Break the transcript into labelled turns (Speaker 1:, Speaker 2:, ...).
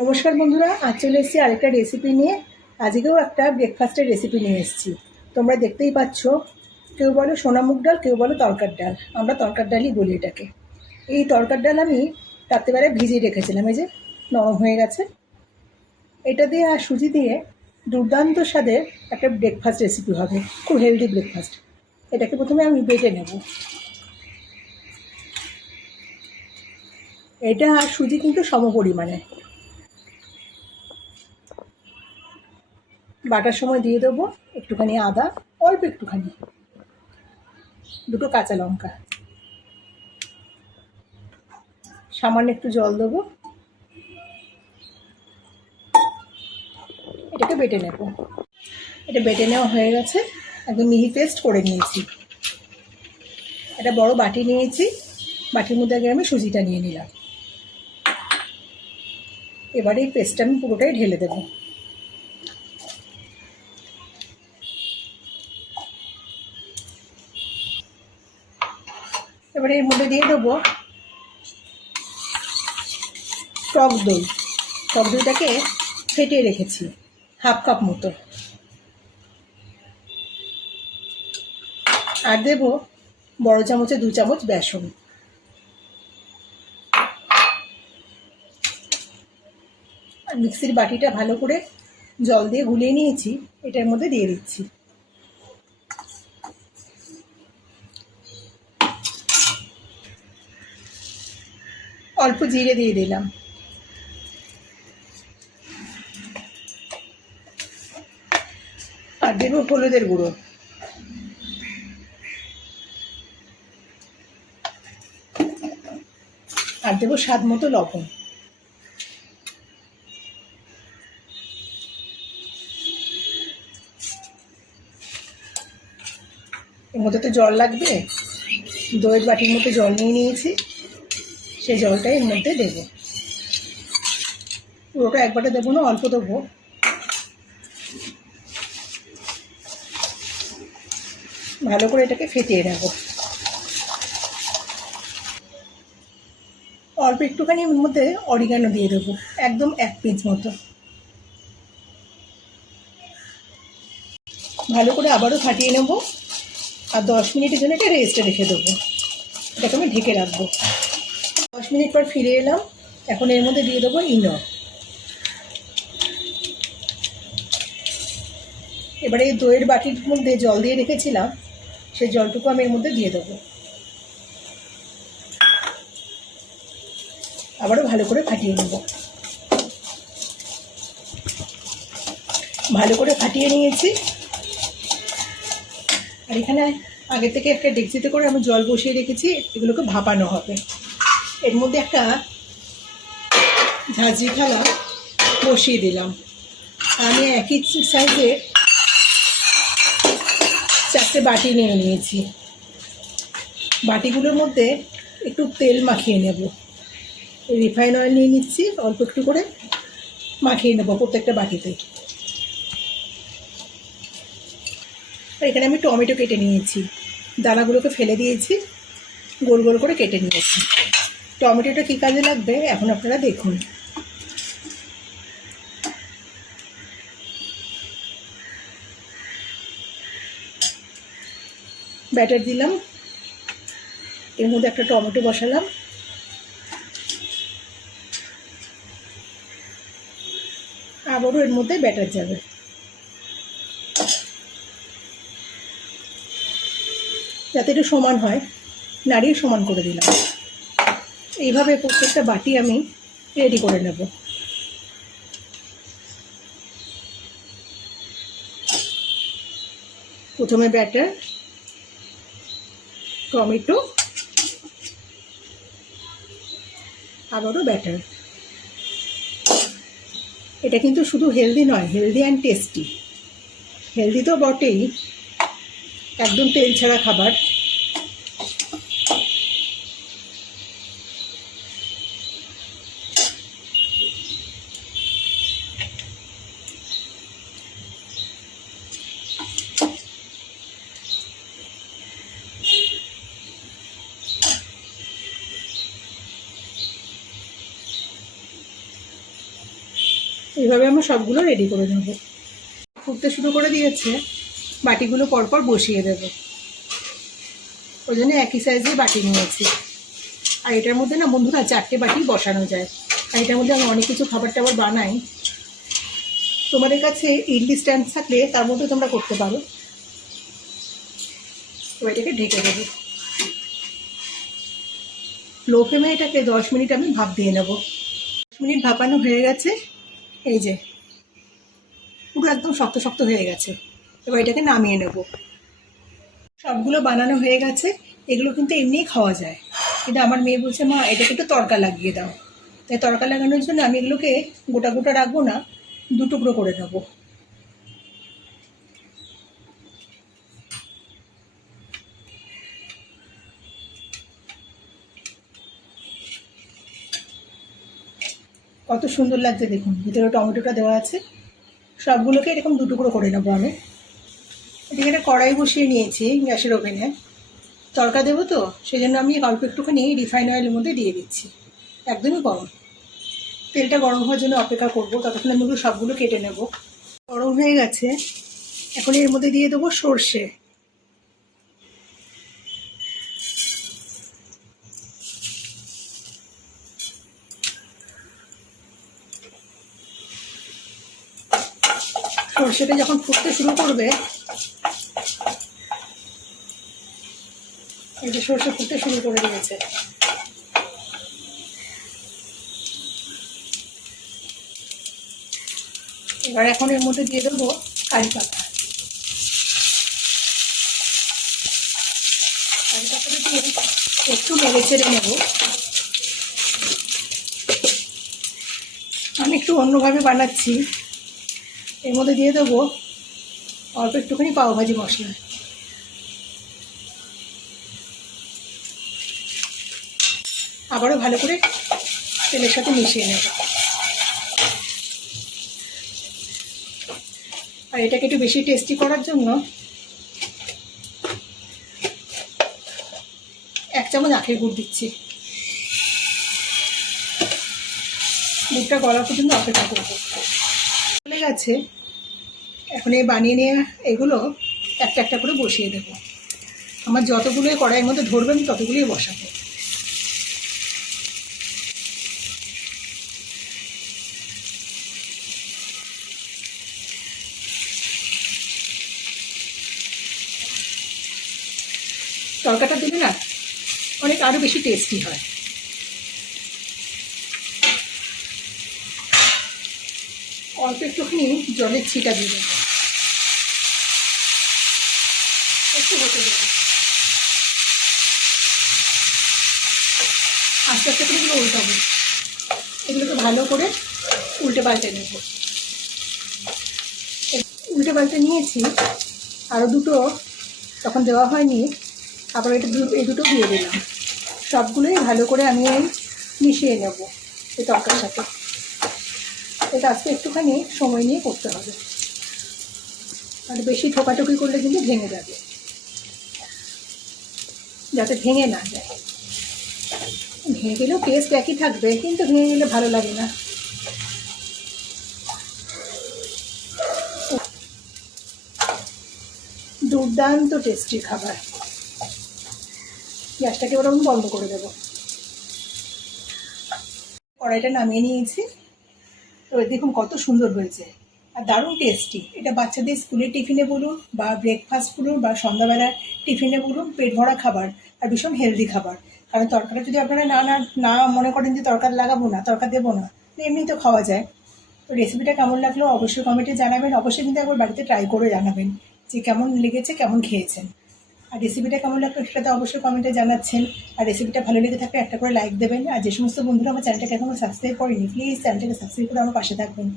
Speaker 1: নমস্কার বন্ধুরা, আজ চলে এসেছি আরেকটা রেসিপি নিয়ে। আজকেও একটা ব্রেকফাস্টের রেসিপি নিয়ে এসেছি। তোমরা দেখতেই পাচ্ছ, কেউ বলো সোনা মুগ ডাল, কেউ বলো তরকার ডাল। আমরা তরকার ডালই বলি এটাকে। এই তরকার ডাল আমি রাত্রিবেলায় ভিজিয়ে রেখেছিলাম, এই যে নরম হয়ে গেছে। এটা দিয়ে আর সুজি দিয়ে দুর্দান্ত স্বাদের একটা ব্রেকফাস্ট রেসিপি হবে, খুব হেলদি ব্রেকফাস্ট এটাকে প্রথমে আমি বেটে নেব। এটা আর সুজি কিন্তু সম পরিমাণে বাটার সময় দিয়ে দেবো একটুখানি আদা, অল্প একটুখানি। দুটো কাঁচা লঙ্কা। সামান্য একটু জল দেবো। এটাকে বেটে নেব। এটা বেটে নেওয়া হয়ে গেছে। একদম মিহি পেস্ট করে নিয়েছি। একটা বড় বাটি নিয়েছি। বাটির মধ্যে আগে আমি সুজিটা নিয়ে নিলাম। এবারে এই পেস্টটা আমি পুরোটাই ঢেলে দেবো। এবারে এর মধ্যে দিয়ে দেবো টক দই। টক দইটাকে ফেটিয়ে রেখেছি, হাফ কাপ মতো। আর দেব বড় চামচে দু চামচ বেসন। মিক্সির বাটিটা ভালো করে জল দিয়ে গুলিয়ে নিয়েছি, এটার মধ্যে দিয়ে দিচ্ছি। অল্প জিরে দিয়ে দিলাম। আর দেবো হলুদের গুঁড়ো। আর দেবো স্বাদ মতো লবণ। এর মধ্যে তো জল লাগবে। দইয়ের বাটির মতো জল নিয়ে নিয়েছি। সেই জলটা এর মধ্যে দেবো। পুরোটা একবারে দেবো না, অল্প দেবো। ভালো করে এটাকে ফেটিয়ে নেব। অল্প একটুখানি এর মধ্যে অরিগানো দিয়ে দেবো, একদম এক পিস মতো। ভালো করে আবারও ফাটিয়ে নেব, আর দশ মিনিটের জন্য এটা রেস্টে রেখে দেবো। এটাকে আমি ঢেকে রাখব। দশ মিনিট পর ফিরে এলাম। এখন এর মধ্যে দিয়ে দেবো ইনো। এবারে এই দইয়ের বাটির মধ্যে জল দিয়ে রেখেছিলাম, সেই জলটুকু আমি এর মধ্যে দিয়ে দেবো। আবারও ভালো করে ফাটিয়ে নেব। ভালো করে ফাটিয়ে নিয়েছি। আর এখানে আগে থেকে একটা ডেকচিতে করে আমি জল বসিয়ে রেখেছি, এগুলোকে ভাপানো হবে। এর মধ্যে একটা ঝাঁঝরি থালা বসিয়ে দিলাম। আমি একই সাইজে চারটে বাটি নিয়ে নিয়েছি। বাটিগুলোর মধ্যে একটু তেল মাখিয়ে নেব। রিফাইন অয়েল নিয়ে নিচ্ছি, অল্প একটু করে মাখিয়ে নেব প্রত্যেকটা বাটিতে। আর এখানে আমি টমেটো কেটে নিয়েছি। দানাগুলোকে ফেলে দিয়েছি, গোল গোল করে কেটে নিয়েছি। টমেটোটা কী কাজে লাগবে? এখন আপনারা দেখুন। ব্যাটার দিলাম। এর মধ্যে একটা টমেটো বসালাম। আবারও এর মধ্যে ব্যাটার যাবে। যাতে একটু সমান হয়। নাড়িয়ে সমান করে দিলাম। এইভাবে প্রত্যেকটা বাটি আমি রেডি করে নেব। প্রথমে ব্যাটার টমেটো, আবারও ব্যাটার এটা কিন্তু শুধু হেলদি নয় হেলদি অ্যান্ড টেস্টি হেলদি তো বটেই, একদম তেল ছাড়া খাবার। এইভাবে আমরা সবগুলো রেডি করে নেব। ফুটতে শুরু করে দিয়েছে, বাটিগুলো পরপর বসিয়ে দেব। ওই জন্য একই সাইজের বাটি নিয়েছি। আর এটার মধ্যে না বন্ধুরা চারটে বাটি বসানো যায়। আর এটার মধ্যে আমি অনেক কিছু খাবার টাবার বানাই। তোমাদের কাছে ইডলি স্ট্যান্ড থাকলে তার মধ্যে তোমরা করতে পারো। এটাকে ঢেকে দেবো। লো ফ্লেমে এটাকে দশ মিনিট আমি ভাপ দিয়ে নেব। দশ মিনিট ভাপানো হয়ে গেছে। এই যে, পুরো একদম শক্ত শক্ত হয়ে গেছে। এবার এটাকে নামিয়ে নেব। সবগুলো বানানো হয়ে গেছে, এগুলো কিন্তু এমনিই খাওয়া যায়। কিন্তু আমার মেয়ে বলছে, মা, এটাকে একটু তড়কা লাগিয়ে দাও। তাই তড়কা লাগানোর জন্য আমি এগুলোকে গোটা গোটা রাখব না, দু টুকরো করে নেব। কত সুন্দর লাগছে দেখুন। ভিতরে টমেটোটা দেওয়া আছে। সবগুলোকে এরকম দু টুকরো করে নেব আমি। এদিকে একটা কড়াই বসিয়ে নিয়েছি গ্যাসের ওভেনে। তড়কা দেবো তো সেই জন্য আমি অল্প একটুখানি রিফাইন অয়েলের মধ্যে দিয়ে দিচ্ছি। একদমই গরম। তেলটা গরম হওয়ার জন্য অপেক্ষা করব, ততক্ষণ আমি সবগুলো কেটে নেব। গরম হয়ে গেছে। এখন এর মধ্যে দিয়ে দেবো সর্ষে। সর্ষেটা যখন ফুটতে শুরু করবে, এই যে সর্ষে ফুটতে শুরু করে দিয়েছে। এবার এখন এর মধ্যে দিয়ে দেবো কারি পাতা। কারি পাতাটা দিয়ে একটু নেড়ে চেড়ে নেব। আমি একটু অন্যভাবে বানাচ্ছি। এর মধ্যে দিয়ে দেবো অল্প একটুখানি পাওভাজি মশলা। আবারও ভালো করে তেলের সাথে মিশিয়ে নেব। আর এটাকে একটু বেশি টেস্টি করার জন্য এক চামচ আখের গুড় দিচ্ছি। গুড়টা গলা পর্যন্ত অপেক্ষা করব। গেছে এখন এই বানিয়ে নিয়ে এগুলো একটা একটা করে বসিয়ে দেবো। আমার যতগুলোই কড়াইয়ের মধ্যে ধরবেন ততগুলোই বসাবো। তরকাটা দিলে না, অনেক আরও বেশি টেস্টি হয়। অল্প একটুখানি জলের ছিটা দিয়ে দেবো। আস্তে আস্তে করে এগুলো উল্টাবো। এগুলোকে ভালো করে উল্টে পাল্টে নেব। উল্টে পাল্টে নিয়েছি আরও দুটো তখন দেওয়া হয়নি, আবার এটা এই দুটো দিয়ে দিলাম। সবগুলোই ভালো করে আমি মিশিয়ে নেব এই তরকার সাথে এটা আজকে একটুখানি সময় নিয়ে করতে হবে। আর বেশি ঠোকাঠুকি করলে কিন্তু ভেঙে যাবে। যাতে ভেঙে না যায়। ভেঙে গেলেও টেস্ট একই থাকবে, কিন্তু ভেঙে গেলে ভালো লাগে না। দুর্দান্ত টেস্টি খাবার। গ্যাসটাকে ওরকম বন্ধ করে দেবো। কড়াইটা নামিয়ে নিয়েছি। দেখুন কত সুন্দর হয়েছে। আর দারুণ টেস্টি এটা বাচ্চাদের স্কুলের টিফিনে বলুন বা ব্রেকফাস্ট বলুন বা সন্ধ্যাবেলার টিফিনে বলুন পেট ভরা খাবার আর ভীষণ হেলদি খাবার। কারণ তরকারি যদি আপনারা না না না মনে করেন যে তরকারি লাগাবো না, তরকার দেবো না এমনি তো খাওয়া যায়। তো রেসিপিটা কেমন লাগল অবশ্যই কমেন্টে জানাবেন। অবশ্যই কিন্তু একবার বাড়িতে ট্রাই করে জানাবেন যে কেমন লেগেছে, কেমন খেয়েছেন। আর রেসিপিটা কেমন লাগল সেটা তো অবশ্যই কমেন্টে জানাচ্ছেন। আর রেসিপিটা ভালো লেগে থাকলে একটা করে লাইক দেবেন। আর যে সমস্ত বন্ধুরা আমার চ্যানেলটাকে এখনও সাবস্ক্রাইব করেনি প্লিজ চ্যানেলটাকে সাবস্ক্রাইব করে আমার পাশে থাকবেন।